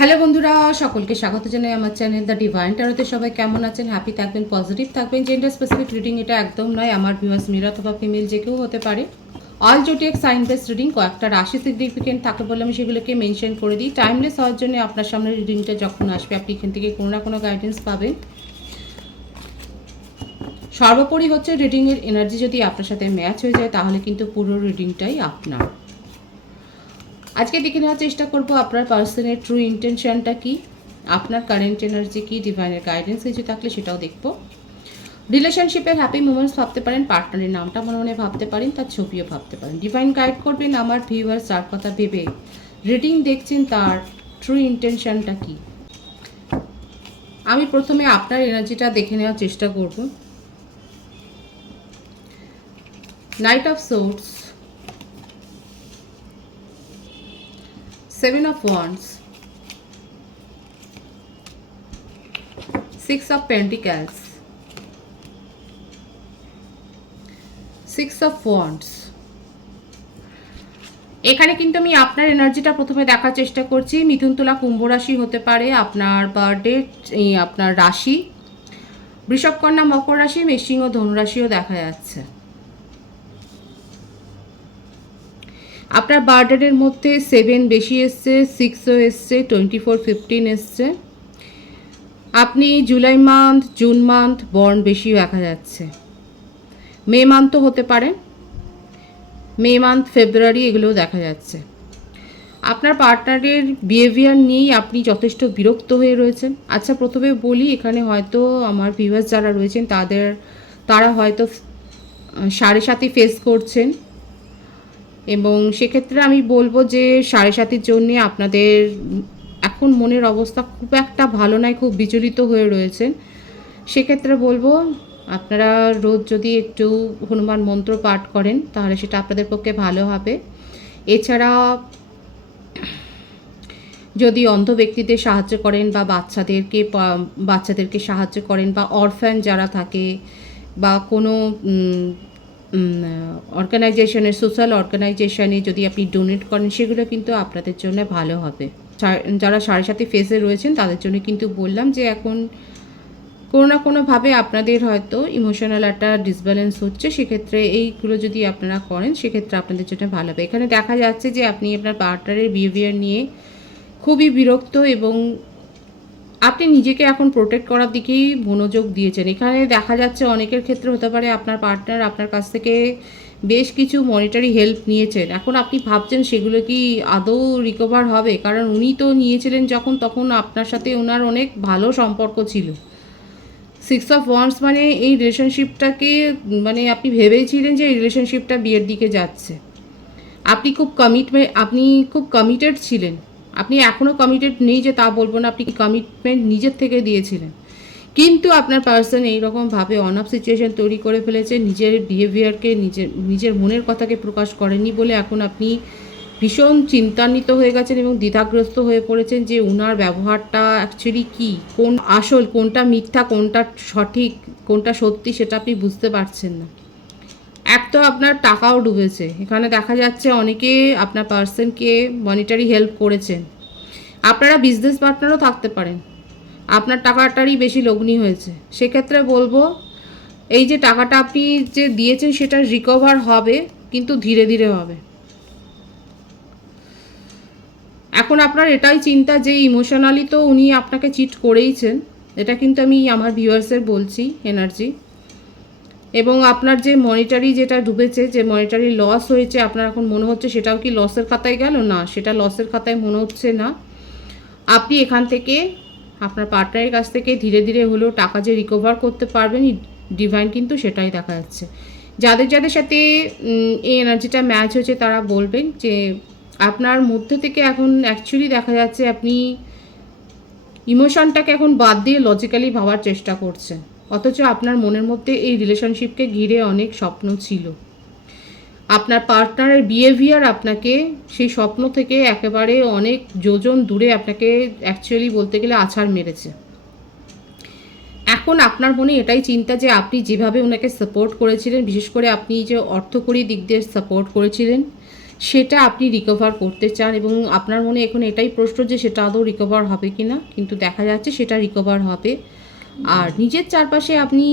Hello বন্ধুরা, সকলকে স্বাগত জানাই আমার চ্যানেল দ্য ডিভাইন ট্যারোতে। সবাই কেমন আছেন? হ্যাপি থাকবেন, পজিটিভ থাকবেন। জেন্ডার স্পেসিফিক রিডিং এটা একদম নয়। আমার ভিউয়ার্স মেল অথবা ফিমেল যে কেউ হতে পারে। অল জোটিয়াক সাইন বেস রিডিং, কয়েকটা রাশি সিগনিফিকেন্ট থাকে বলে আমি সেগুলোকে মেনশন করে দিই। টাইমলেস হওয়ার জন্য আপনার সামনে রিডিংটা যখন আসবে আপনি এখান থেকে কোনো না কোনো গাইডেন্স পাবেন। সর্বোপরি হচ্ছে রিডিংয়ের এনার্জি যদি আপনার সাথে ম্যাচ হয়ে যায় তাহলে কিন্তু পুরো রিডিংটাই আপনার। আজকে দেখে নেওয়ার চেষ্টা করব আপনার পার্সনের ট্রু ইন্টেনশনটা কি, আপনার কারেন্ট এনার্জি কি, ডিভাইনের গাইডেন্স কিছু থাকলে সেটাও দেখব। রিলেশনশিপের হ্যাপি মোমেন্টস ভাবতে পারেন, পার্টনারের নামটা মনে মনে ভাবতে পারেন, তার ছবিও ভাবতে পারেন। ডিভাইন গাইড করবেন আমার ভিউয়ার্স যার কথা ভেবে রিডিং দেখছেন তার ট্রু ইন্টেনশনটা কি। আমি প্রথমে আপনার এনার্জিটা দেখে নেওয়ার চেষ্টা করব। Night of swords, seven of wands, six of পেন্টিক্যালস, six of wands. এখানে কিন্তু আমি আপনার এনার্জিটা প্রথমে দেখার চেষ্টা করছি। মিথুন, তুলা, কুম্ভ রাশি হতে পারে আপনার বার্থডে, আপনার রাশি। বৃষভ, কন্যা, মকর রাশি, মেষিং ও ধনু রাশিও দেখা যাচ্ছে। আপনার বার্থডের মধ্যে 7 বেশি এসছে, 6ও এসছে, 24, 15 এসছে। আপনি July month, June month born বেশি দেখা যাচ্ছে। মে মান্থও হতে পারে, মে মান্থ, ফেব্রুয়ারি এগুলোও দেখা যাচ্ছে। আপনার পার্টনারের বিহেভিয়ার নিয়েই আপনি যথেষ্ট বিরক্ত হয়ে রয়েছেন। আচ্ছা, প্রথমে বলি এখানে হয়তো আমার ভিউয়ার্স যারা রয়েছেন তারা হয়তো 7.5 ফেস করছেন, এবং সেক্ষেত্রে আমি বলবো যে 7.5 জন্যে আপনাদের এখন মনের অবস্থা খুব একটা ভালো নয়, খুব বিচলিত হয়ে রয়েছেন। সেক্ষেত্রে বলবো আপনারা রোজ যদি একটু হনুমান মন্ত্র পাঠ করেন তাহলে সেটা আপনাদের পক্ষে ভালো হবে। এছাড়া যদি অন্ধ ব্যক্তিদের সাহায্য করেন বা বাচ্চাদেরকে সাহায্য করেন, বা অরফ্যান যারা থাকে, বা কোনো অর্গানাইজেশনের, সোশ্যাল অর্গানাইজেশনে যদি আপনি ডোনেট করেন সেগুলো কিন্তু আপনাদের জন্য ভালো হবে। যারা 7.5 ফেজে রয়েছেন তাদের জন্য কিন্তু বললাম যে এখন কোনো না কোনোভাবে আপনাদের হয়তো ইমোশনাল একটা ডিসব্যালেন্স হচ্ছে। সেক্ষেত্রে এইগুলো যদি আপনারা করেন সেক্ষেত্রে আপনাদের জন্য ভালো হবে। এখানে দেখা যাচ্ছে যে আপনি আপনার পার্টনারের বিহেভিয়ার নিয়ে খুবই বিরক্ত, এবং আপনি নিজেকে এখন প্রোটেক্ট করার দিকেই মনোযোগ দিয়েছেন। এখানে দেখা যাচ্ছে অনেকের ক্ষেত্রে হতে পারে আপনার পার্টনার আপনার কাছ থেকে বেশ কিছু মনিটারি হেল্প নিয়েছেন। এখন আপনি ভাবছেন সেগুলো কি আদৌ রিকভার হবে, কারণ উনি তো নিয়েছিলেন তখন আপনার সাথে ওনার অনেক ভালো সম্পর্ক ছিল। 6 অফ ওয়ান্ডস মানে এই রিলেশনশিপটাকে, মানে আপনি ভেবেছিলেন যে এই রিলেশনশিপটা বিয়ের দিকে যাচ্ছে। আপনি খুব কমিটেড ছিলেন। আপনি এখনও কমিটেড নেই যে তা বলবো না, আপনি কমিটমেন্ট নিজের থেকে দিয়েছিলেন। কিন্তু আপনার পার্সন এইরকমভাবে অন অফ সিচুয়েশান তৈরি করে ফেলেছে, নিজের বিহেভিয়ারকে, নিজের মনের কথাকে প্রকাশ করেননি বলে এখন আপনি ভীষণ চিন্তান্বিত হয়ে গেছেন এবং দ্বিধাগ্রস্ত হয়ে পড়েছেন যে ওনার ব্যবহারটা অ্যাকচুয়ালি কী, কোন আসল, কোনটা মিথ্যা, কোনটা সঠিক, কোনটা সত্যি সেটা আপনি বুঝতে পারছেন না। এক তো আপনার টাকাও ডুবেছে। এখানে দেখা যাচ্ছে অনেকে আপনার পার্সনকে মনিটারি হেল্প করেছেন। আপনারা বিজনেস পার্টনারও থাকতে পারেন, আপনার টাকাটারই বেশি লগ্নি হয়েছে। সেক্ষেত্রে বলবো এই যে টাকাটা আপনি যে দিয়েছেন সেটা রিকভার হবে, কিন্তু ধীরে ধীরে হবে। এখন আপনার এটাই চিন্তা যে ইমোশনালি তো উনি আপনাকে চিট করেইছেন, এটা কিন্তু আমি আমার ভিউয়ার্সের বলছি এনার্জি। এবং আপনার যে মনিটারি যেটা ডুবেছে, যে মনিটারি লস হয়েছে, আপনার এখন মনে হচ্ছে সেটাও কি লসের খাতায় গেল? না, সেটা লসের খাতায় মনে হচ্ছে না। আপনি এখান থেকে আপনার পার্টনারের কাছ থেকে ধীরে ধীরে হলেও টাকা যে রিকভার করতে পারবেন, ডিভাইন কিন্তু সেটাই দেখা যাচ্ছে। যাদের সাথে এই এনার্জিটা ম্যাচ হয়েছে তারা বলবেন যে আপনার মধ্যে থেকে এখন অ্যাকচুয়ালি দেখা যাচ্ছে আপনি ইমোশনটাকে এখন বাদ দিয়ে লজিক্যালি ভাবার চেষ্টা করছেন, অথচ আপনার মনের মধ্যে এই রিলেশনশিপকে ঘিরে অনেক স্বপ্ন ছিল। আপনার পার্টনারের বিহেভিয়ার আপনাকে সেই স্বপ্ন থেকে একেবারে অনেক যোজন দূরে আপনাকে অ্যাকচুয়ালি বলতে গেলে আছাড় মেরেছে। এখন আপনার মনে এটাই চিন্তা যে আপনি যেভাবে ওনাকে সাপোর্ট করেছিলেন, বিশেষ করে আপনি যে অর্থকরী দিক দিয়ে সাপোর্ট করেছিলেন, সেটা আপনি রিকভার করতে চান এবং আপনার মনে এখন এটাই প্রশ্ন যে সেটা আদৌ রিকভার হবে কি না, কিন্তু দেখা যাচ্ছে সেটা রিকভার হবে। আর নিজের চারপাশে আপনি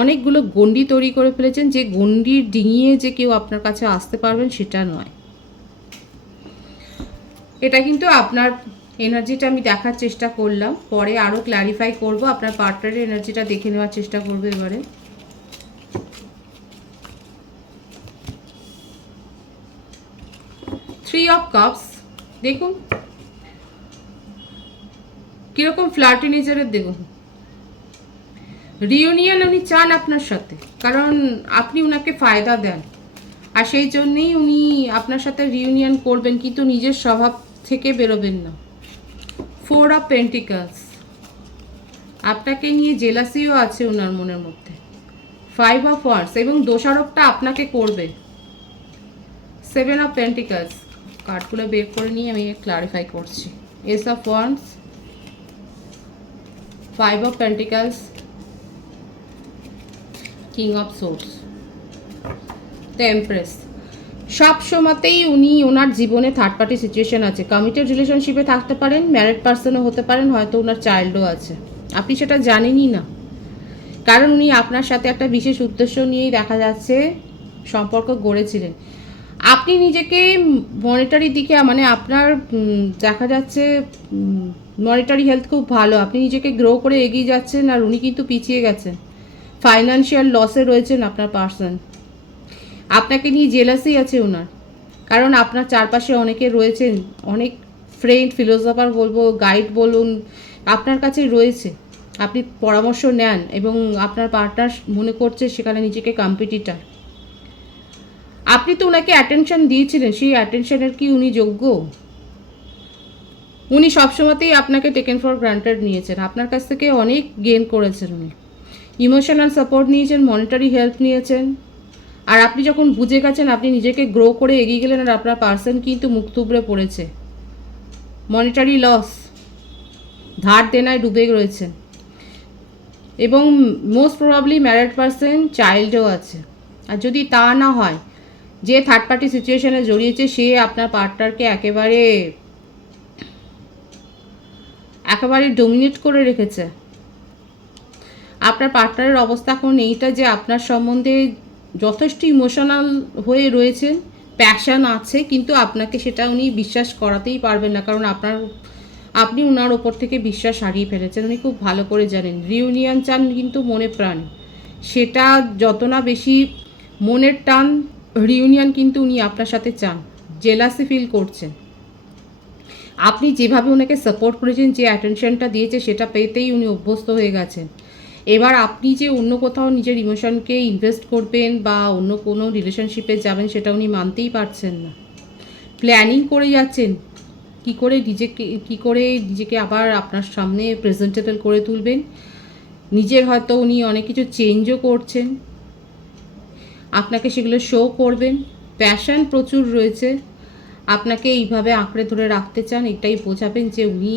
অনেকগুলো গণ্ডি তৈরি করে ফেলেছেন, যে গণ্ডি ডিঙিয়ে যে কেউ আপনার কাছে আসতে পারবেন সেটা নয়। এটা কিন্তু আপনার এনার্জিটা আমি দেখার চেষ্টা করলাম, পরে আরও ক্ল্যারিফাই করব। আপনার পার্টনারের এনার্জিটা দেখে নেওয়ার চেষ্টা করবো এবারে। থ্রি অফ কাপস, দেখুন কীরকম ফ্লার্টি নেচারের, দেখুন রিউনিয়ন উনি চান আপনার সাথে, কারণ আপনি ওনাকে ফায়দা দেন, আর সেই জন্যেই উনি আপনার সাথে রিউনিয়ন করবেন, কিন্তু নিজের স্বভাব থেকে বেরোবেন না। ফোর অফ পেন্টিকলস, আপনাকে নিয়ে জেলাসিও আছে ওনার মনের মধ্যে। ফাইভ অফ ওয়ান্ডস, এবং দোষারোপটা আপনাকে করবে। সেভেন অফ পেন্টিকলস, কার্ডগুলো বের করে নিয়ে আমি ক্লারিফাই করছি। S of wands, five of pentacles, king of swords, the empress. সব সময়তেই উনি ওনার জীবনে থার্ড পার্টি সিচুয়েশন আছে। কমিটেড রিলেশনশিপে থাকতে পারেন, ম্যারিড পার্সনও হতে পারেন, হয়তো ওনার চাইল্ডও আছে, আপনি সেটা জানেনই না। কারণ উনি আপনার সাথে একটা বিশেষ উদ্দেশ্য নিয়েই দেখা যাচ্ছে সম্পর্ক গড়েছিলেন। আপনি নিজেকে মনিটারি দিকে, মানে আপনার দেখা যাচ্ছে মনিটারি হেলথ খুব ভালো, আপনি নিজেকে গ্রো করে এগিয়ে যাচ্ছেন, আর উনি কিন্তু পিছিয়ে গেছেন, ফাইন্যান্সিয়াল লসে রয়েছেন আপনার পার্সন। আপনাকে নিয়ে জেলাসি আছে ওনার, কারণ আপনার চারপাশে অনেকে রয়েছেন, অনেক ফ্রেন্ড, ফিলোসফার বলবো, গাইড বলুন, আপনার কাছে রয়েছে, আপনি পরামর্শ নেন, এবং আপনার পার্টনার মনে করছে সেখানে নিজেকে কম্পিটিটার। আপনি তো ওনাকে অ্যাটেনশন দিয়েছিলেন, সেই অ্যাটেনশনের কি উনি যোগ্য? উনি সবসময়তেই আপনাকে টেকেন ফর গ্রান্টেড নিয়েছেন, আপনার কাছ থেকে অনেক গেন করেছেন উনি। ইমোশনাল সাপোর্ট নিয়েছেন, মনিটারি হেল্প নিয়েছেন, আর আপনি যখন বুঝে গেছেন, আপনি নিজেকে গ্রো করে এগিয়ে গেলেন, আর আপনার পার্সন কিন্তু মুখ থুবড়ে পড়েছে, মনিটারি লস, ধার দেনায় ডুবে রয়েছেন, এবং মোস্ট প্রবাবলি ম্যারিড পার্সন চাইল্ডও আছে। আর যদি তা না হয়, যে থার্ড পার্টি সিচুয়েশনে জড়িয়েছে সে আপনার পার্টনারকে একেবারে ডমিনেট করে রেখেছে। আপনার পার্টনারের অবস্থা এখন এইটা যে আপনার সম্বন্ধে যথেষ্ট ইমোশনাল হয়ে রয়েছেন, প্যাশন আছে, কিন্তু আপনাকে সেটা উনি বিশ্বাস করাতেই পারবেন না, কারণ আপনি ওনার ওপর থেকে বিশ্বাস হারিয়ে ফেলেছেন। উনি খুব ভালো করে জানেন রিউনিয়ন চান কিন্তু মনে প্রাণ, সেটা যত না বেশি মনের টান, রিউনিয়ন কিন্তু উনি আপনার সাথে চান। জেলাসি ফিল করছেন, আপনি যেভাবে ওনাকে সাপোর্ট করেছেন, যে অ্যাটেনশনটা দিয়েছে, সেটা পেতেই উনি অভ্যস্ত হয়ে গেছেন। এবার আপনি যে অন্য কোথাও নিজের ইমোশনকে ইনভেস্ট করবেন বা অন্য কোনো রিলেশনশিপে যাবেন, সেটা উনি মানতেই পারছেন না। প্ল্যানিং করে যাচ্ছেন কী করে নিজেকে আবার আপনার সামনে প্রেজেন্টেবল করে তুলবেন। নিজের হয়তো উনি অনেক কিছু চেঞ্জও করছেন, আপনাকে সেগুলো শো করবেন। প্যাশন প্রচুর রয়েছে, আপনাকে এইভাবে আঁকড়ে ধরে রাখতে চান, এটাই বোঝাবেন যে উনি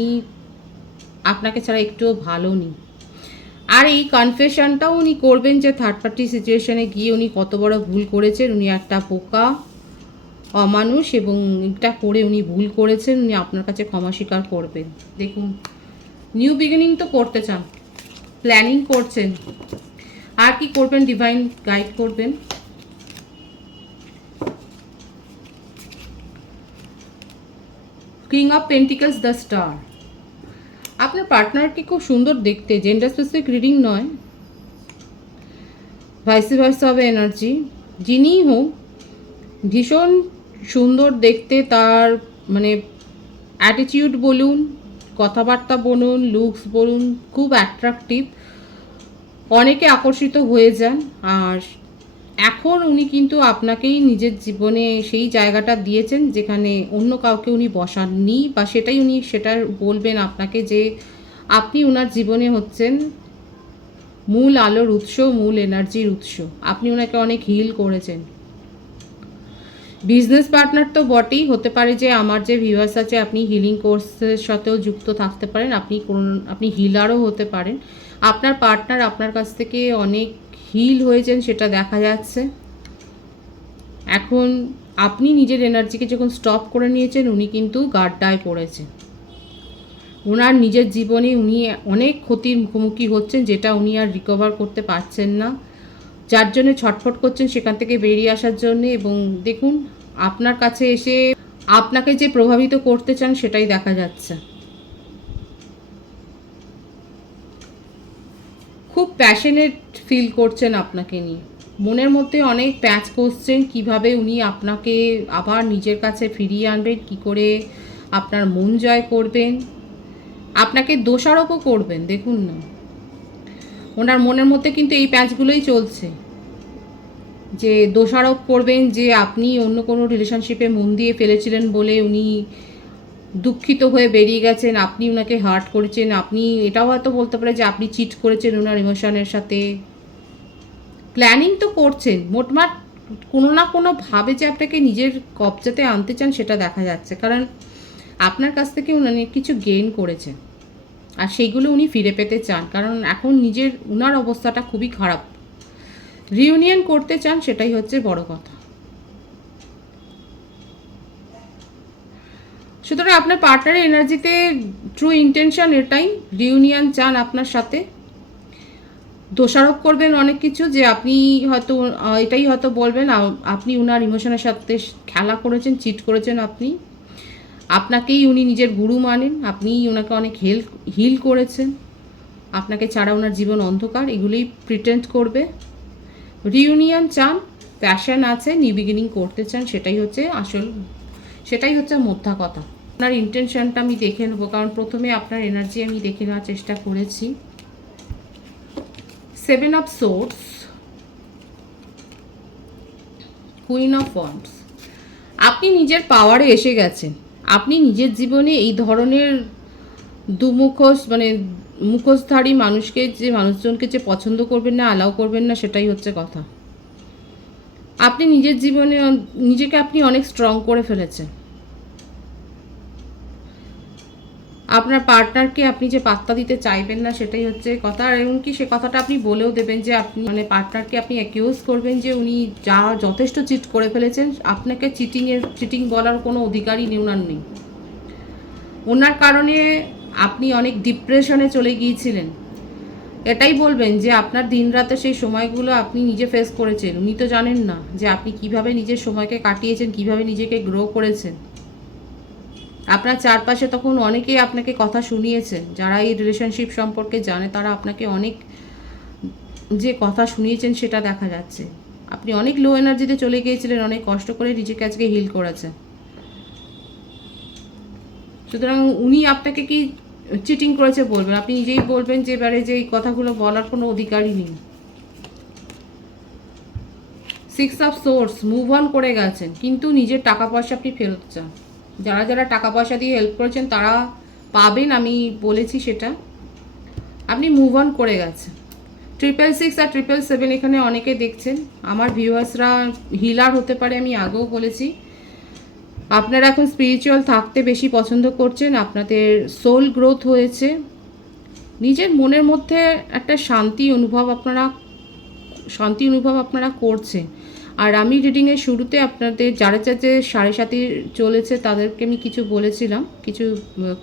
আপনাকে ছাড়া একটুও ভালো নেই। আর এই কনফেশনটাও উনি করবেন যে থার্ড পার্টি সিচুয়েশনে গিয়ে উনি কত বড় ভুল করেছেন, উনি একটা বোকা অমানুষ, এবং এটা করে উনি ভুল করেছেন, উনি আপনার কাছে ক্ষমা স্বীকার করবেন। দেখুন নিউ বিগিনিং তো করতে চান, প্ল্যানিং করছেন, আর কি করবেন ডিভাইন গাইড করবেন। King of pentacles, the star. আপনার পার্টনারকে খুব সুন্দর দেখতে, জেন্ডার স্পেসিফিক রিডিং নয়, ভাইসি ভার্সা হবে এনার্জি। যিনিই হোক ভীষণ সুন্দর দেখতে, তার মানে অ্যাটিটিউড বলুন, কথাবার্তা বলুন, লুকস বলুন, খুব অ্যাট্রাকটিভ, অনেকে আকর্ষিত হয়ে যান। আর এখন উনি কিন্তু আপনাকেই নিজের জীবনে সেই জায়গাটা দিয়েছেন যেখানে অন্য কাউকে উনি বসাননি, বা সেটাই উনি বলবেন আপনাকে, যে আপনি ওনার জীবনে হচ্ছেন মূল আলোর উৎস, মূল এনার্জির উৎস। আপনি ওনাকে অনেক হিল করেছেন। বিজনেস পার্টনার তো বটেই, হতে পারে যে আমার যে ভিউয়ার্স আছে, আপনি হিলিং কোর্সের সাথেও যুক্ত থাকতে পারেন, আপনি হিলারও হতে পারেন। আপনার পার্টনার আপনার কাছ থেকে অনেক হিল হয়েছেন, সেটা দেখা যাচ্ছে। এখন আপনি নিজের এনার্জিকে যখন স্টপ করে নিয়েছেন, উনি কিন্তু গাড্ডায় পড়েছে। ওনার নিজের জীবনে উনি অনেক ক্ষতির মুখোমুখি হচ্ছেন, যেটা উনি আর রিকভার করতে পারছেন না, যার জন্য ছটফট করছেন সেখান থেকে বেরিয়ে আসার জন্যে। এবং দেখুন, আপনার কাছে এসে আপনাকে যে প্রভাবিত করতে চান সেটাই দেখা যাচ্ছে। খুব প্যাশনেট ফিল করছেন আপনাকে নিয়ে, মনের মধ্যে অনেক প্যাচ করছেন কিভাবে উনি আপনাকে আবার নিজের কাছে ফিরিয়ে আনবেন, কি করে আপনার মন জয় করবেন, আপনাকে দোষারোপও করবেন। দেখুন না, ওনার মনের মধ্যে কিন্তু এই প্যাচগুলোই চলছে, যে দোষারোপ করবেন যে আপনি অন্য কোনো রিলেশনশিপে মন দিয়ে ফেলেছিলেন বলে উনি দুঃখিত হয়ে বেরিয়ে গেছেন, আপনি ওনাকে হার্ট করেছেন। আপনি এটাও হয়তো বলতে পারে যে আপনি চিট করেছেন ওনার ইমোশনের সাথে। প্ল্যানিং তো করছেন, মোটমাট কোনো না কোনোভাবে যে আপনাকে নিজের কবজাতে আনতে চান সেটা দেখা যাচ্ছে, কারণ আপনার কাছ থেকে উনি কিছু গেইন করেছেন আর সেইগুলো উনি ফিরে পেতে চান, কারণ এখন নিজের উনার অবস্থাটা খুবই খারাপ। রিউনিয়ন করতে চান, সেটাই হচ্ছে বড় কথা। সুতরাং আপনার পার্টনারের এনার্জিতে ট্রু ইন্টেনশন এটাই, রিউনিয়ন চান আপনার সাথে। দোষারোপ করবেন অনেক কিছু, যে আপনি হয়তো এটাই হয়তো বলবেন আপনি উনার ইমোশনের সাথে খেলা করেছেন, চিট করেছেন। আপনাকেই উনি নিজের গুরু মানেন, আপনিই ওনাকে অনেক হিল করেছেন, আপনাকে ছাড়া ওনার জীবন অন্ধকার, এগুলোই প্রিটেন্ড করবে। রিউনিয়ন চান, প্যাশন আছে, নিউ বিগিনিং করতে চান, সেটাই হচ্ছে মোদ্দা কথা। আপনার ইন্টেনশনটা আমি দেখে নেবো, কারণ প্রথমে আপনার এনার্জি আমি দেখে নেওয়ার চেষ্টা করেছি। 7 of swords, queen of wands. আপনি নিজের পাওয়ারে এসে গেছেন। আপনি নিজের জীবনে এই ধরনের মুখোশধারী মানুষজনকে যে পছন্দ করবেন না, অ্যালাউ করবেন না, সেটাই হচ্ছে কথা। আপনি নিজের জীবনে নিজেকে আপনি অনেক স্ট্রং করে ফেলেছেন। আপনার পার্টনারকে আপনি যে পাত্তা দিতে চাইবেন না, সেটাই হচ্ছে কথা। আর এমনকি সে কথাটা আপনি বলেও দেবেন যে আপনি পার্টনারকে আপনি অ্যাকিউজ করবেন যে উনি যথেষ্ট চিট করে ফেলেছেন, আপনাকে চিটিং বলার কোনো অধিকারই ওনার নেই। ওনার কারণে আপনি অনেক ডিপ্রেশনে চলে গিয়েছিলেন, এটাই বলবেন যে আপনার দিনরাতে সেই সময়গুলো আপনি নিজে ফেস করেছেন। উনি তো জানেন না যে আপনি কিভাবে নিজের সময়কে কাটিয়েছেন, কিভাবে নিজেকে গ্রো করেছেন। আপনার চারপাশে তখন অনেকেই আপনাকে কথা শুনিয়েছেন, যারা এই রিলেশনশিপ সম্পর্কে জানে তারা আপনাকে অনেক যে কথা শুনিয়েছেন সেটা দেখা যাচ্ছে। আপনি অনেক লো এনার্জিতে চলে গিয়েছিলেন, অনেক কষ্ট করে নিজেকে আজকে হিল করেছেন। সুতরাং উনি আপনাকে কি চিটিং করেছে বলবেন, আপনি নিজেই বলবেন যে এবারে যে এই কথাগুলো বলার কোনো অধিকারই নেই। 6 অফ সোর্স, মুভ অন করে গেছেন, কিন্তু নিজের টাকা পয়সা আপনি ফেরত চান। যারা যারা টাকা পয়সা দিয়ে হেল্প করেছেন তারা পাবেন, আমি বলেছি সেটা। আপনি মুভ অন করে গেছেন। 666 আর 777 এখানে অনেকে দেখছেন, আমার ভিউয়ার্সরা হিলার হতে পারে, আমি আগেও বলেছি। আপনারা এখন স্পিরিচুয়াল থাকতে বেশি পছন্দ করছেন, আপনাদের সোল গ্রোথ হয়েছে, নিজের মনের মধ্যে একটা শান্তি অনুভব আপনারা করছেন। আর আমি রিডিংয়ের শুরুতে আপনাদের যারা যারা 7.5 চলেছে তাদেরকে আমি কিছু বলেছিলাম, কিছু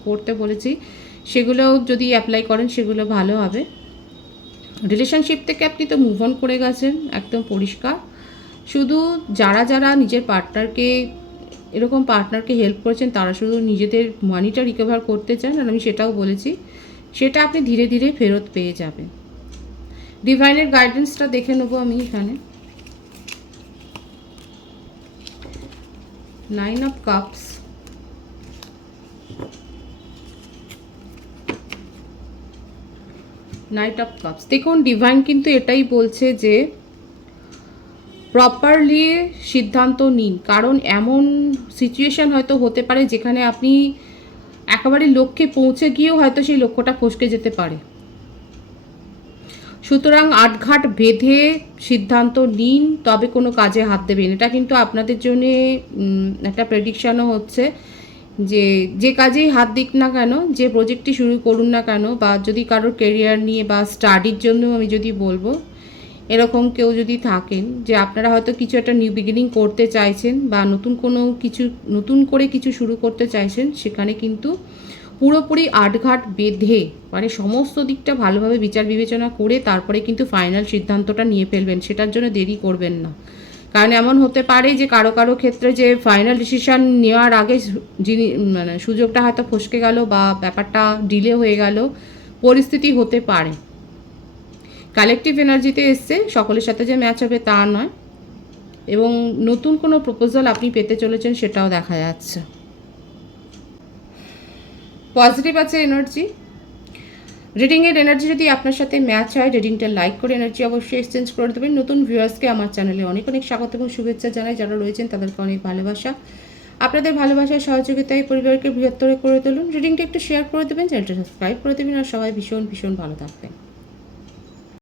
করতে বলেছি, সেগুলোও যদি অ্যাপ্লাই করেন সেগুলো ভালো হবে। রিলেশনশিপ থেকে আপনি তো মুভ অন করে গেছেন, একদম পরিষ্কার। শুধু যারা যারা নিজের পার্টনারকে হেল্প করেছেন তারা শুধু নিজেদের মানিটা রিকভার করতে চান, আর আমি সেটাও বলেছি, সেটা আপনি ধীরে ধীরে ফেরত পেয়ে যাবেন। ডিভাইনের গাইডেন্সটা দেখে নেবো আমি এখানে। 9 of cups, night of cups. দেখুন, ডিভাইন কিন্তু এটাই বলছে যে প্রপারলি সিদ্ধান্ত নিন, কারণ এমন সিচুয়েশান হয়তো হতে পারে যেখানে আপনি একেবারে লক্ষ্যে পৌঁছে গিয়েও হয়তো সেই লক্ষ্যটা ফসকে যেতে পারে। সুতরাং আটঘাট বেঁধে সিদ্ধান্ত নিন, তবে কোনো কাজে হাত দেবেন। এটা কিন্তু আপনাদের জন্য একটা প্রেডিকশানও হচ্ছে যে কাজেই হাত দিক না কেন, যে প্রজেক্টটি শুরু করুন না কেন, বা যদি কারোর কেরিয়ার নিয়ে বা স্টাডির জন্য আমি যদি বলবো, এরকম কেউ যদি থাকেন যে আপনারা হয়তো কিছু একটা নিউ বিগিনিং করতে চাইছেন বা নতুন করে কিছু শুরু করতে চাইছেন, সেখানে কিন্তু পুরোপুরি আটঘাট বেঁধে মানে সমস্ত দিকটা ভালোভাবে বিচার বিবেচনা করে তারপরে কিন্তু ফাইনাল সিদ্ধান্তটা নিয়ে ফেলবেন, সেটার জন্য দেরি করবেন না। কারণ এমন হতে পারে যে কারো কারো ক্ষেত্রে যে ফাইনাল ডিসিশান নেওয়ার আগে যিনি মানে সুযোগটা হয়তো ফসকে গেল বা ব্যাপারটা ডিলে হয়ে গেল, পরিস্থিতি হতে পারে। কালেকটিভ এনার্জিতে এসছে, সকলের সাথে যে ম্যাচ হবে তা নয়, এবং নতুন কোনো প্রপোজাল আপনি পেতে চলেছেন সেটাও দেখা যাচ্ছে। পজিটিভ আছে এনার্জি। রিডিংয়ের এনার্জি যদি আপনার সাথে ম্যাচ হয়, রিডিংটা লাইক করে এনার্জি অবশ্যই এক্সচেঞ্জ করে দেবেন। নতুন ভিউয়ার্সকে আমার চ্যানেলে অনেক অনেক স্বাগত এবং শুভেচ্ছা জানাই। যারা রয়েছেন তাদেরকে অনেক ভালোবাসা। আপনাদের ভালোবাসার সহযোগিতায় পরিবারকে বৃহত্তর করে তুলুন। রিডিংটা একটু শেয়ার করে দেবেন, চ্যানেলটা সাবস্ক্রাইব করে দেবেন, আর সবাই ভীষণ ভীষণ ভালো থাকবেন।